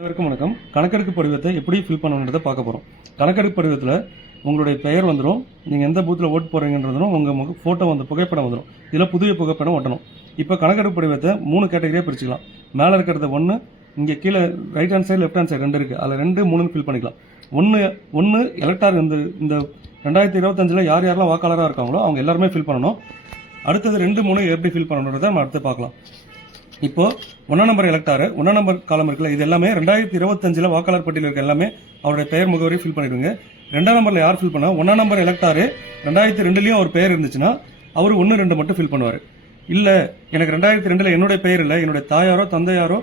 அனைவருக்கும் வணக்கம். கணக்கெடுப்பு படிவத்தை எப்படி ஃபில் பண்ணணுன்றதை பார்க்க போகிறோம். கணக்கெடுப்பு படிவத்தில் உங்களுடைய பெயர் வந்துடும், நீங்கள் எந்த பூத்தில் ஓட்டு போடுறீங்கன்றதும் உங்கள் ஃபோட்டோ வந்து புகைப்படம் வந்துடும். இதில் புதிய புகைப்படம் ஒட்டணும். இப்போ கணக்கெடுப்பு படிவத்தை 3 கேட்டகரியாக பிரிச்சுக்கலாம். மேலே இருக்கிறது 1, இங்கே கீழே right hand side left hand side 2 இருக்குது. அதில் 2, 3 ஃபில் பண்ணிக்கலாம். ஒன்று எலக்டார் இந்த 2025 யார் யாரெல்லாம் வாக்காளராக இருக்காங்களோ அவங்க எல்லாருமே ஃபில் பண்ணணும். அடுத்தது 2, 3 எப்படி ஃபில் பண்ணணுன்றதை நம்ம அடுத்து பார்க்கலாம். இப்போ 1 நம்பர் எலக்டாரு 1 நம்பர் காலம் இருக்குல்ல, இது எல்லாமே 2025 வாக்காளர் பட்டியல் இருக்க எல்லாமே அவருடைய பெயர் முகவரி ஃபில் பண்ணிடுங்க. 2ஆம் நம்பர்ல யார் ஃபில் பண்ணா 1 நம்பர் எலக்டாரு 2002லயும் அவர் பெயர் இருந்துச்சுன்னா அவர் 1, 2 மட்டும் ஃபில் பண்ணுவார். இல்ல எனக்கு 2002ல என்னுடைய பெயர் இல்லை, என்னுடைய தாயாரோ தந்தையாரோ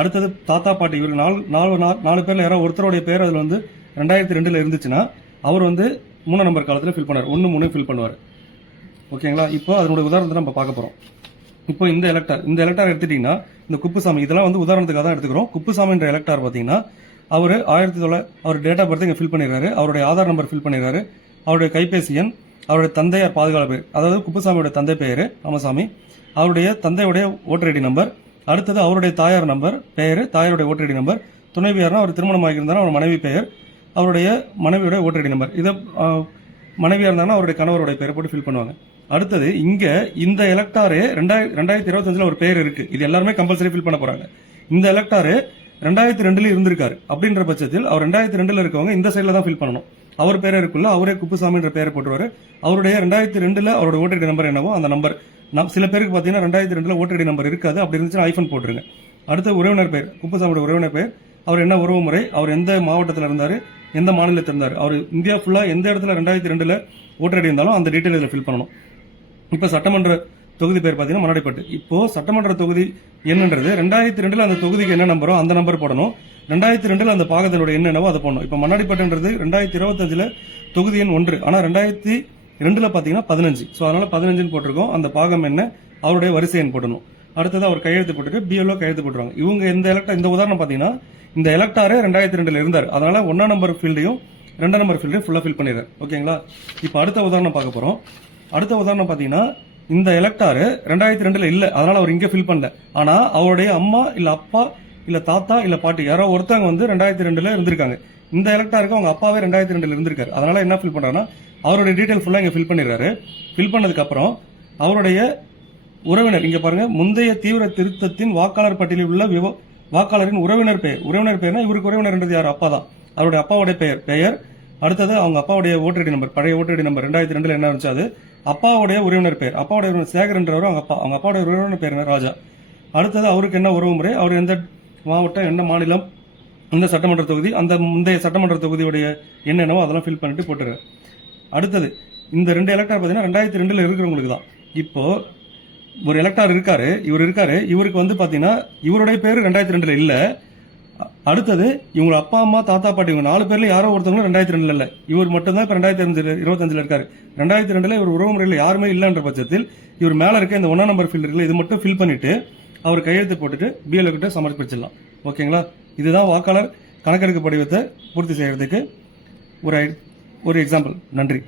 அடுத்தது தாத்தா பாட்டி இவருக்கு 4 பேர்ல யாரோ ஒருத்தருடைய பெயர் அதுல வந்து 2002ல இருந்துச்சுன்னா அவர் வந்து 3 நம்பர் காலத்துல ஃபில் பண்ணுவார். 1, 3 ஃபில் பண்ணுவார். ஓகேங்களா? இப்போ அதனுடைய உதாரணத்தை நம்ம பார்க்க போறோம். இப்போ இந்த எலக்டார் எடுத்துட்டீங்கன்னா இந்த குப்புசாமி இதெல்லாம் வந்து உதாரணத்துக்காக தான் எடுத்துக்கிறோம். குப்புசாமின்ற எலக்டார் பார்த்தீங்கன்னா அவர் அவர் டேட் ஆஃப் பர்த் இங்கே ஃபில் பண்ணிடுறாரு, அவருடைய ஆதார் நம்பர் ஃபில் பண்ணிடுறாரு, அவருடைய கைபேசி எண், அவருடைய தந்தையார் பாதுகாப்பு பேர், அதாவது குப்புசாமியோட தந்தை பெயர் ராமசாமி, அவருடைய தந்தையுடைய ஓட்டர் ஐடி நம்பர், அடுத்தது அவருடைய தாயார் நம்பர் பெயர், தாயாருடைய ஓட்டர் ஐடி நம்பர், துணைவியார்னா அவர் திருமணம் ஆகியிருந்தாலும் அவர் மனைவி பெயர், அவருடைய மனைவியுடைய ஓட்டர் ஐடி நம்பர், இதை மனைவியா இருந்தாங்கன்னா அவருடைய கணவருடைய பெயரை போட்டு ஃபில் பண்ணுவாங்க. அடுத்தது இங்க இந்த எலக்டாரு 2025 ஒரு பெயர் இருக்கு, இது எல்லாருமே கம்பல்சரி ஃபில் பண்ண போறாங்க. இந்த எலக்டாரு 2002ல இருந்திருக்காரு அப்படின்ற பட்சத்தில் அவர் 2002ல இருக்கவங்க இந்த சைட்ல தான் ஃபில் பண்ணணும். அவர் பேரே இருக்குல்ல, அவரே குப்புசாமின்ற பெயரை போட்டுருவாரு. அவருடைய 2002ல அவரோட ஓட்டர் ஐடி நம்பர் என்னவோ அந்த நம்பர் சில பேருக்கு பாத்தீங்கன்னா 2002ல ஓட்டர் ஐடி நம்பர் இருக்காது, அப்படி இருந்துச்சுன்னா ஐஃபோன் போட்டுருங்க. அடுத்த உறவினர் பெயர், குப்புசாமியோட உறவினர் பெயர், அவர் என்ன உறவு முறை, அவர் எந்த மாவட்டத்தில் இருந்தாரு, எந்த மாநிலத்தில் இருந்தாரு, அவர் இந்தியா ஃபுல்லா எந்த இடத்துல 2002ல ஓட்டர் ஐடி இருந்தாலும் அந்த டீட்டெயில் இதில் ஃபில் பண்ணணும். இப்ப சட்டமன்ற தொகுதி பேர் பாத்தீங்கன்னா மண்ணாடிப்பட்டு. இப்போ சட்டமன்ற தொகுதி என்னன்றது 2002ல அந்த தொகுதிக்கு என்ன நம்பரோ அந்த நம்பர் போடணும். 2002ல அந்த பாகத்தினுடைய என்னவோ அதை போடணும். இப்ப மண்ணாடிப்பட்டுன்றது 2025 தொகுதி எண் 1, ஆனா 2002ல பாத்தீங்கன்னா 15, சோ அதனால 15 போட்டிருக்கோம். அந்த பாகம் என்ன, அவருடைய வரிசை எண் போடணும். அடுத்தது அவர் கையெழுத்து போட்டுட்டு பிஎல்ஓ கையெழுத்து போட்டுருவாங்க. இவங்க இந்த உதாரணம் பாத்தீங்கன்னா இந்த எலக்டாரு 2002ல இருந்தார், அதனால 1ஆம் நம்பர் ஃபீல்டையும் 2ஆம் நம்பர் ஃபீல்டையும் ஃபுல்லா ஃபில் பண்ணிடுறாரு. ஓகேங்களா? இப்ப அடுத்த உதாரணம் பார்க்க போறோம். அடுத்த உதாரணம் பாத்தீங்கன்னா இந்த எலக்டாரு 2002ல இல்ல, அதனால அவர் இங்க ஃபில் பண்ணல. ஆனா அவருடைய அம்மா இல்ல அப்பா இல்ல தாத்தா இல்ல பாட்டி யாரோ ஒருத்தவங்க வந்து 2002ல இருந்திருக்காங்க. இந்த எலக்டாருக்கு அவங்க அப்பாவே 2002ல இருந்திருக்காரு, அதனால என்ன ஃபில் பண்றாருன்னா அவருடைய டீடைல் ஃபுல்லா இங்க ஃபில் பண்ணிடுறாரு. ஃபில் பண்ணதுக்கு அப்புறம் அவருடைய உறவினர் இங்க பாருங்க, முந்தைய தீவிர திருத்தத்தின் வாக்காளர் பட்டியலில் உள்ள வாக்காளரின் உறவினர் பெயர்னா இவருக்கு உறவினர்ன்றது யார், அப்பா தான். அவருடைய அப்பாவுடைய பெயர், அடுத்தது அவங்க அப்பாவுடைய ஓட்டர் ஐடி நம்பர், பழைய ஓட்டர் ஐடி நம்பர் 2002ல என்ன இருந்துச்சு அது, அப்பாவுடைய உறவினர் பெயர், அப்பாவுடைய உறவினர் சேகர்ன்றவர் அவங்க அப்பாவுடைய உறவினர் பெயர் ராஜா. அடுத்தது அவருக்கு என்ன உறவு முறை, அவர் எந்த மாவட்டம் என்ன மாநிலம் இந்த சட்டமன்ற தொகுதி, அந்த முந்தைய சட்டமன்ற தொகுதியுடைய என்னென்னவோ அதெல்லாம் ஃபில் பண்ணிட்டு போட்டுருக்காரு. அடுத்தது இந்த 2 எலக்டார் பாத்தீங்கன்னா 2002ல இருக்கிறவங்களுக்கு தான். இப்போ ஒரு எலக்டார் இருக்காரு, இவருக்கு வந்து பாத்தீங்கன்னா இவருடைய பேரு 2002ல இல்ல. அடுத்தது இவங்க அப்பா அம்மா தாத்தா பாட்டி இவங்க 4 பேர்ல யாரோ ஒருத்தவங்க 2002ல இல்ல, இவர் மட்டும் தான் இப்ப 2025 இருக்காரு. 2002ல இவர் உறவு முறையில் யாருமே இல்லன்ற பட்சத்தில் இவர் மேல இருக்க இந்த 1ஆம் நம்பர் ஃபீல்ட் இருக்குல்ல, இது மட்டும் ஃபில் பண்ணிட்டு அவர் கையெழுத்து போட்டுட்டு பிஎல்ஓ கிட்ட சமர்ப்பிச்சிடலாம். ஓகேங்களா? இதுதான் வாக்காளர் கணக்கெடுப்பு படிவத்தை பூர்த்தி செய்யறதுக்கு ஒரு எக்ஸாம்பிள். நன்றி.